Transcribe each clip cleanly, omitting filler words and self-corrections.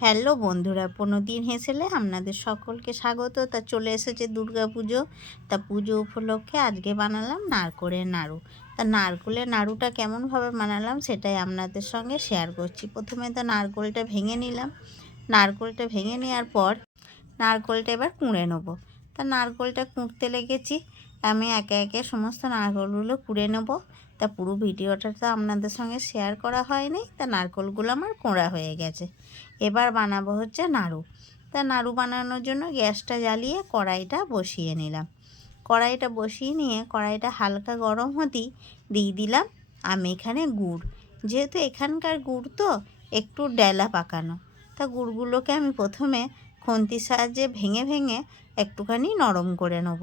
Hello বন্ধুরা, 15 দিন হেসেলে আপনাদের সকলকে স্বাগত। তা চলে এসেছে দুর্গাপুজো। তা পুজো উপলক্ষে আজকে বানালাম নারকোলের নাড়ু। তা নারকোলের নাড়ুটা কেমনভাবে বানালাম সেটাই আপনাদের সঙ্গে শেয়ার করছি। প্রথমে তো নারকোলটা ভেঙে নিলাম। নারকোলটা ভেঙে নেওয়ার পর নারকোলটা এবার কুঁড়ে নেবো। তা নারকোলটা কুঁড়তে লেগেছি। আমি একে একে সমস্ত নারকোলগুলো কুঁড়ে নেব। তা পুরো ভিডিওটা তো আপনাদের সঙ্গে শেয়ার করা হয়নি। তা নারকোলগুলো আমার কোঁড়া হয়ে গেছে। এবার বানাবো হচ্ছে নাড়ু। তা নাড়ু বানানোর জন্য গ্যাসটা জ্বালিয়ে কড়াইটা বসিয়ে নিলাম। কড়াইটা বসিয়ে নিয়ে কড়াইটা হালকা গরম হতেই দিয়ে দিলাম আমি এখানে গুড়। যেহেতু এখানকার গুড় তো একটু ডেলা পাকানো, তা গুড়গুলোকে আমি প্রথমে খুন্তির সাহায্যে ভেঙে ভেঙে একটুখানি নরম করে নেব।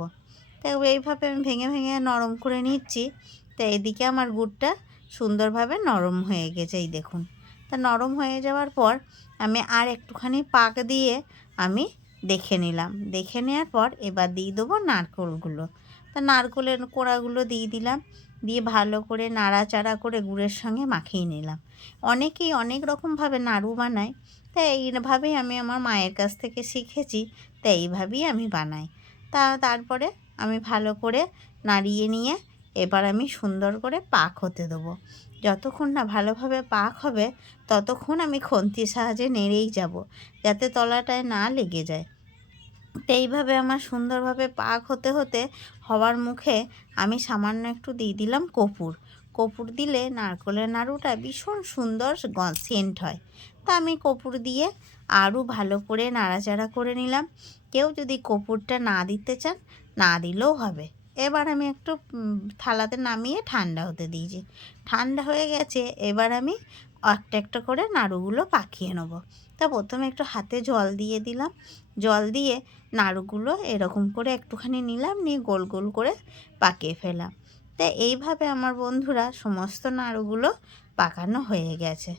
তা এইভাবে আমি ভেঙে ভেঙে নরম করে নিচ্ছি। তা এদিকে আমার গুড়টা সুন্দরভাবে নরম হয়ে গেছে, এই দেখুন। তা নরম হয়ে যাওয়ার পর আমি আর একটুখানি পাক দিয়ে আমি দেখে নিলাম। দেখে নেওয়ার পর এবার দিয়ে দেবো নারকেলগুলো। তা নারকেলের কোড়াগুলো দিয়ে দিলাম। দিয়ে ভালো করে নাড়াচাড়া করে গুড়ের সঙ্গে মাখিয়ে নিলাম। অনেকেই অনেক রকমভাবে নাড়ু বানায়। তাই এইভাবেই আমি আমার মায়ের কাছ থেকে শিখেছি। তাই এইভাবেই আমি বানাই। তারপরে আমি ভালো করে নাড়িয়ে নিয়ে এবার আমি সুন্দর করে পাক হতে দেবো। যতক্ষণ না ভালোভাবে পাক হবে ততক্ষণ আমি খুন্তির সাহায্যে নেড়েই যাব, যাতে তলাটায় না লেগে যায়। তো এইভাবে আমার সুন্দরভাবে পাক হতে হতে হওয়ার মুখে আমি সামান্য একটু দিয়ে দিলাম কর্পূর। কর্পূর দিলে নারকেলের নাড়ুটা ভীষণ সুন্দর সেন্ট হয়। তা আমি কর্পূর দিয়ে আরও ভালো করে নাড়াচাড়া করে নিলাম। কেউ যদি কর্পূরটা না দিতে চান, না দিলেও হবে। এবার আমি একটু থালাতে নামিয়ে ঠান্ডা হতে দিয়েছি। ঠান্ডা হয়ে গেছে। এবার আমি একটা একটা করে নাড়ুগুলো পাকিয়ে নেব। তা প্রথমে একটু হাতে জল দিয়ে দিলাম। জল দিয়ে নাড়ুগুলো এরকম করে একটুখানি নিলাম, নিয়ে গোল গোল করে পাকিয়ে ফেলাম। তা এইভাবে আমার বন্ধুরা সমস্ত নাড়ুগুলো পাকানো হয়ে গেছে।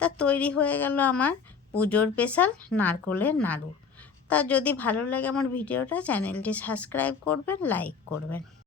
তা তৈরি হয়ে গেল আমার পুজোর স্পেশাল নারকেলের নাড়ু। তা যদি ভালো লাগে আমার ভিডিওটা, চ্যানেলটি সাবস্ক্রাইব করবেন, লাইক করবেন।